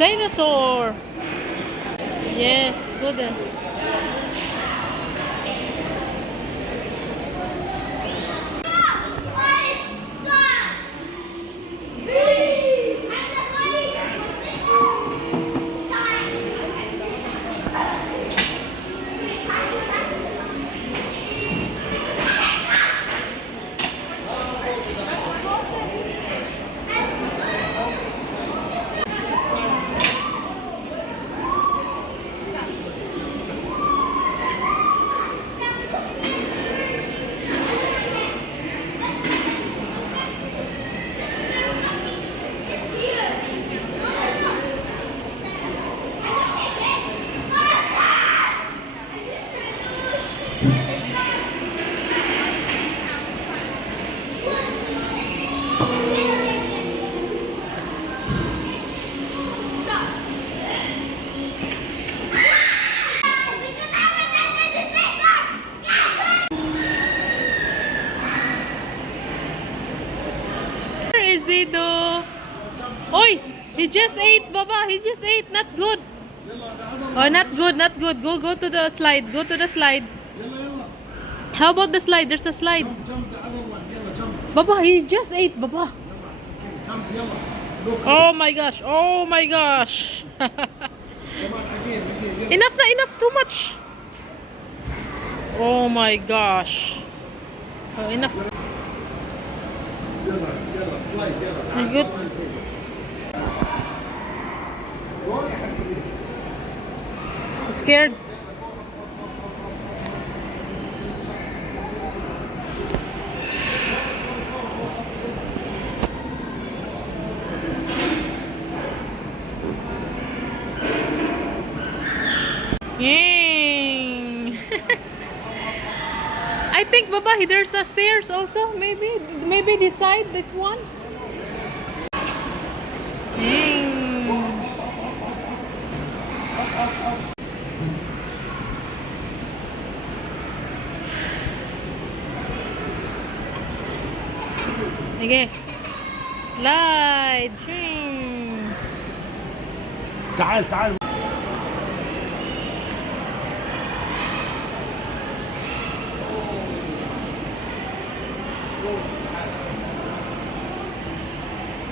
Dinosaur. Yes, good. Where is he though? Oi! He just ate, Baba. He just ate. Not good. Oh, not good, not good. Go to the slide. Go to the slide. How about the slide? There's a slide. Jump the other one. Yalla, jump. Baba, he just ate, Baba. Jump, yalla. Look. Oh my gosh. Oh my gosh. Come on, again. Yalla. Enough na, enough. Too much. Oh my gosh. Oh, enough. Yalla, slide, yalla. Good. Scared? Yay! I think, Baba, there's a stairs also. Maybe this side, that one. Okay. Slide. تعال.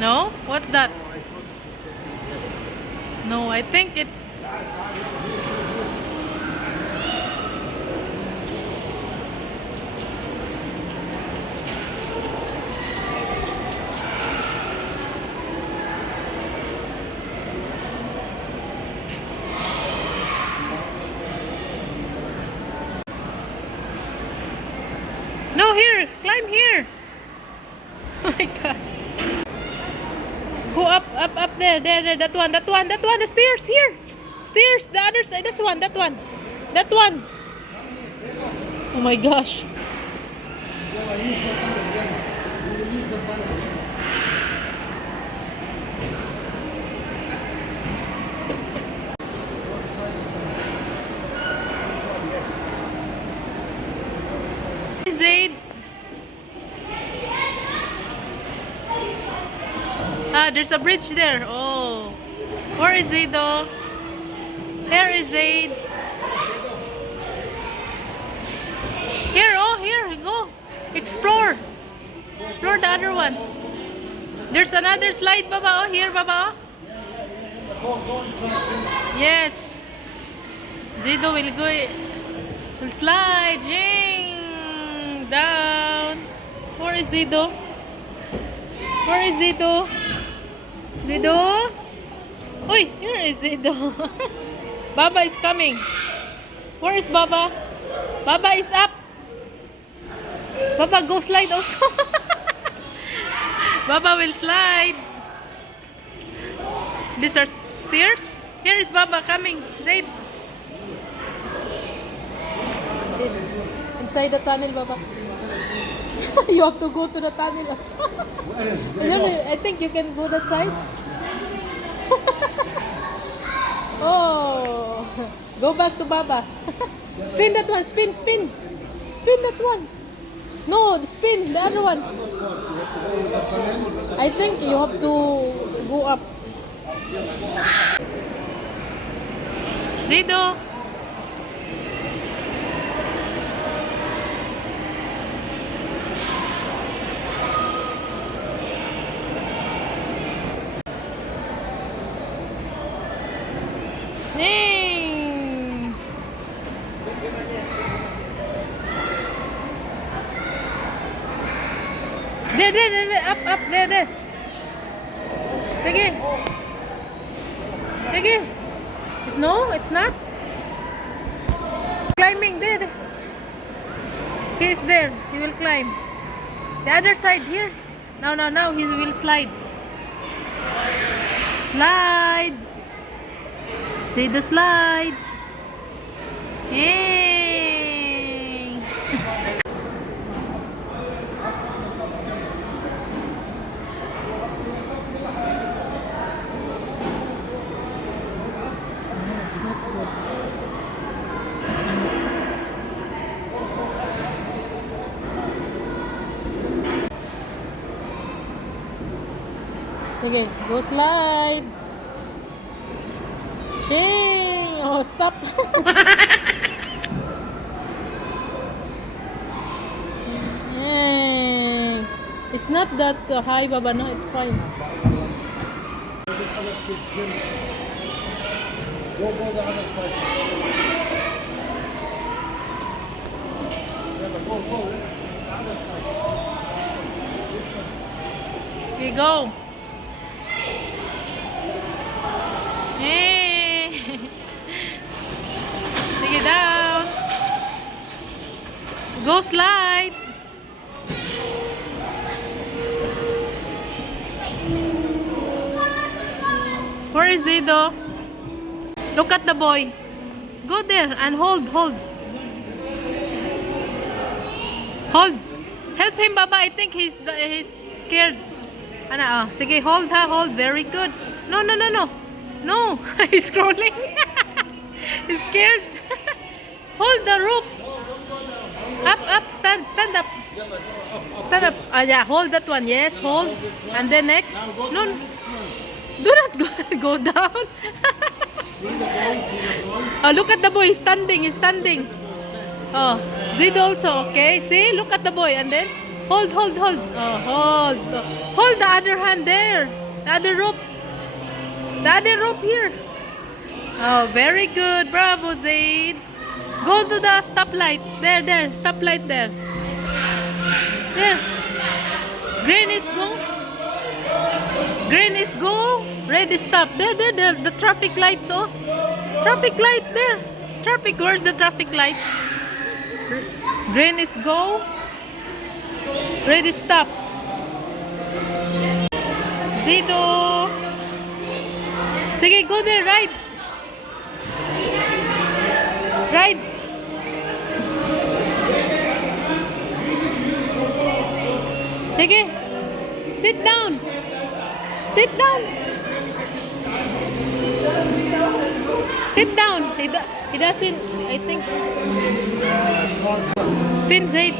No? What's that? No, I think it's... No, here! Climb here! Oh my god. Go up there, that one, the stairs, here. Stairs, the other side, that one. Oh my gosh. Zaid. Ah, there's a bridge there. Oh. Where is Zaid though? There is Zaid. Here, go. Explore. Explore the other one. There's another slide, Baba. Oh, here, Baba. Yes. Zido will go. Will slide. Jing. Down. Where is Zido? Where is Zido? Zido? Oi, here is Zido. Baba is coming. Where is Baba? Baba is up. Baba, go slide also. Baba will slide. These are stairs. Here is Baba coming. Zaid. This. Inside the tunnel, Baba. You have to go to the tunnel also. I think you can go that side. Oh, go back to Baba. Spin that one, spin that one. No, spin the other one. I think you have to go up. Zido. Hey. There, up, there. Sige. Sige. No, it's not. Climbing there. He is there. He will climb. The other side here. No. He will slide. Slide. See the slide. Yay. It's not good. Okay, go slide. Shing! Oh, stop. Hey. It's not that high, Baba. No, it's fine. Let the other kids swim. Go the other side. Yalla, go. The other side. This one. Okay, go. Hey. Take it down. Go slide. Where is he though? Look at the boy. Go there and hold. Hold. Help him, Baba. I think he's scared. Ana, sige, hold ha, hold. Very good. No. No, he's crawling. He's scared. Hold the rope. Up, stand up. Stand up. Yeah, hold that one. Yes, hold. And then next. No, do not go down. Oh, look at the boy. He's standing. Oh, Zid also. Okay, see, look at the boy. And then hold. Oh, hold the other hand there. The other rope. The other rope here. Oh, very good. Bravo, Zaid. Go to the stoplight. There. Stoplight there. There. Green is go. Red is stop. There. The traffic lights. Oh. Traffic light there. Traffic. Where's the traffic light? Green is go. Red is stop. Zido. Sige, go there, ride. Sige, sit down. Sit down. He doesn't, I think. Spin, Zaid.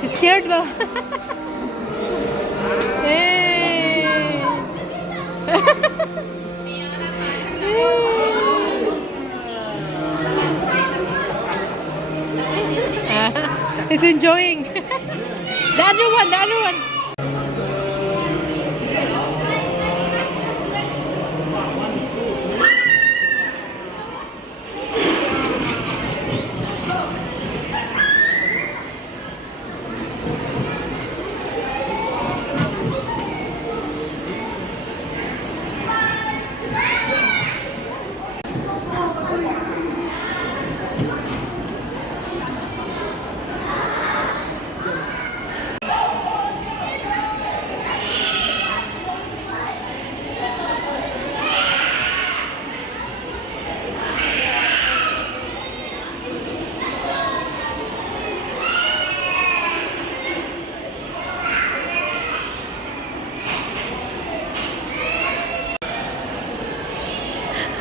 He's scared ba? He's enjoying. The other one.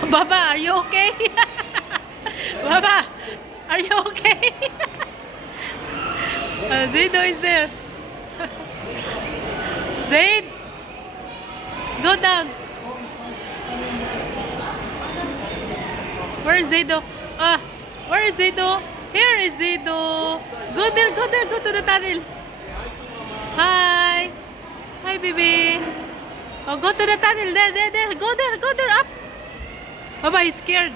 Baba, are you okay? Baba, are you okay? Zido is there. Zaid! Go down. Where is Zaido? Where is Zaido? Here is Zaido. Go there, go there, go to the tunnel. Hi. Hi, baby. Oh, go to the tunnel. There. Go there, up. Baba, he's scared.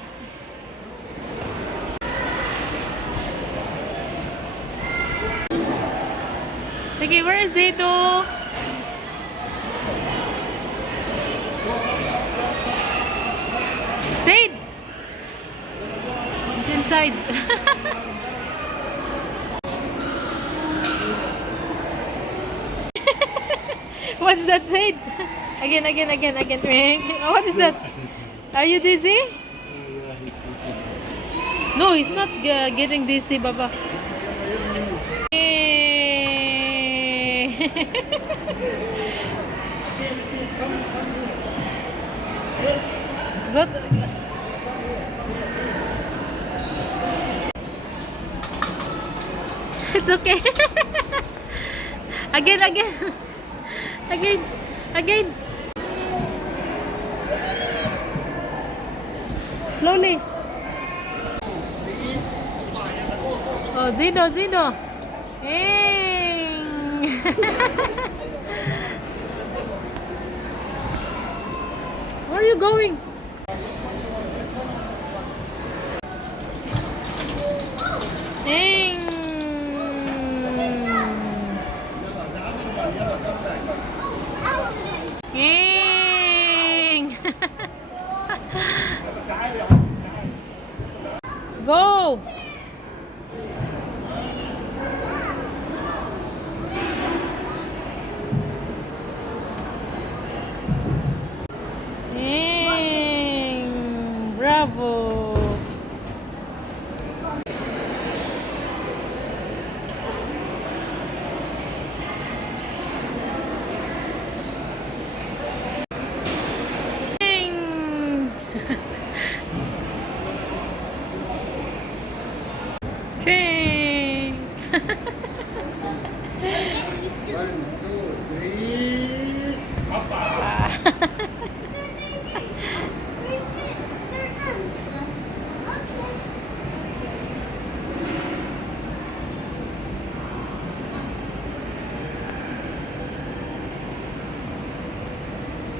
Okay, where is Zaido? Zaid! He's inside. What's that, Zaid? Again. Oh, what is that? Are you dizzy? No, he's not getting dizzy, Baba. Good. It's okay. Again. Slowly. Oh, Zaido. Hey. Where are you going? Hey. Hey. Go. Bravo. Ching. 1, 2, 3.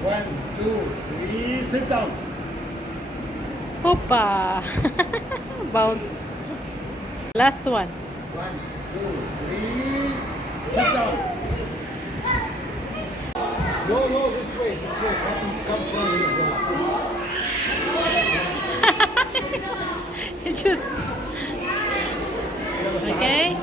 One, two, three, sit down. Hoppa. Bounce. Last one. 1, 2, 3, sit down. No, this way. Come from here. It just. Okay.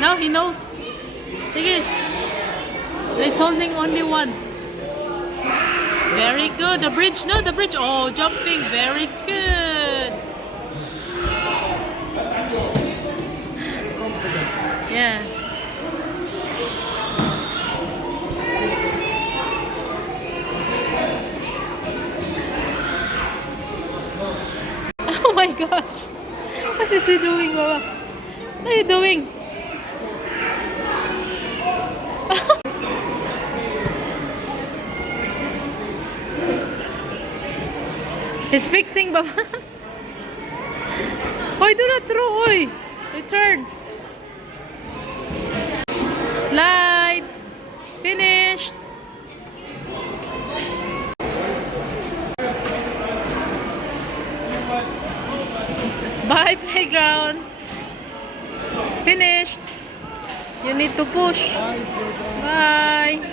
Now he knows. Sige. He's holding only one. Very good. The bridge. No, the bridge. Oh, jumping. Very good. Yeah. Oh my gosh. What is he doing, Mama? What are you doing? He's fixing, Baba. Oy, do not throw, oy. Return. Slide. Finished. Bye, playground. Finished. You need to push. Bye.